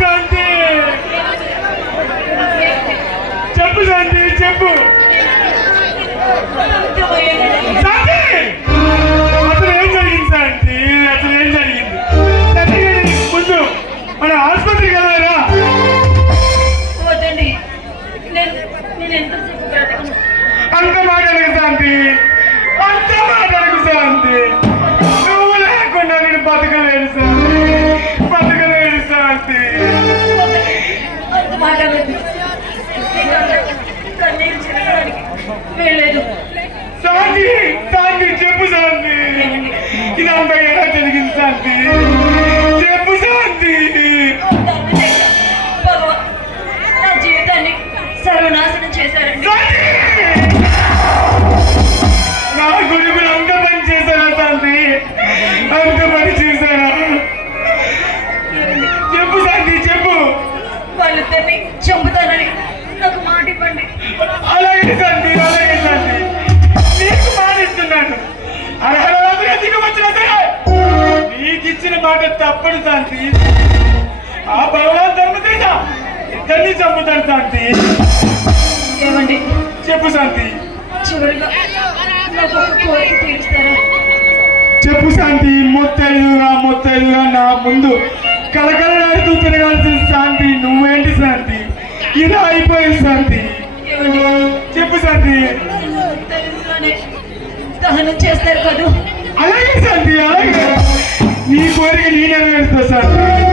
శాంతి చెప్పు శాంతి చెప్పు శాంతి అసలు ఏం జరిగింది శాంతి అసలు ఏం జరిగింది సరే ముందు మన ఆసుపత్రికి వెళ్ళారా వద్దండి నేను ఎంతసేపు బ్రతకను అంత మాటలకు శాంతి అంత మాటలకు శాంతి నువ్వు లేకుండా నేను బతకలేను శాంతి బతకలేను శాంతి అంత మాట్లాడలేదు కన్నీరు చిరగడానికి వెళ్ళలేదు శాంతి శాంతి చెప్పు శాంతి ఇదంతా ఎలా జరిగింది శాంతి చెప్పు శాంతి భగవాన్ నా జీవితాన్ని సర్వనాశనం చేశారండి నా గురువులు అంత పని చేశారా శాంతి అంత పని చేశారా చెప్పు శాంతి చెప్పు వాళ్ళిద్దరిని చంపుతానని నాకు మాట ఇవ్వండి అలాగే శాంతి నీకు మాటిస్తున్నాను అర్హరాత్రి అధికం వచ్చినా సరే నీకు ఇచ్చిన మాట తప్పడు శాంతి ఆ భగవాన్ ధర్మతేజ ఇద్దరిని చంపుతాడు శాంతి ఏమండి చెప్పు శాంతి చివరిగా నాకు ఒక కోరిక తీరుస్తారా చెప్పు శాంతి ముత్తైదుగా నా ముందు కలకలలాడుతూ తిరగాల్సిన శాంతి నువ్వేంటి శాంతి ఇలా అయిపోయింది శాంతి ఏమండి చెప్పు శాంతి తెలుగులోనే దహనం చేస్తారు కదా అలాగే శాంతి అలాగే నీ కోరిక నీ నెరవేరుస్తా శాంతి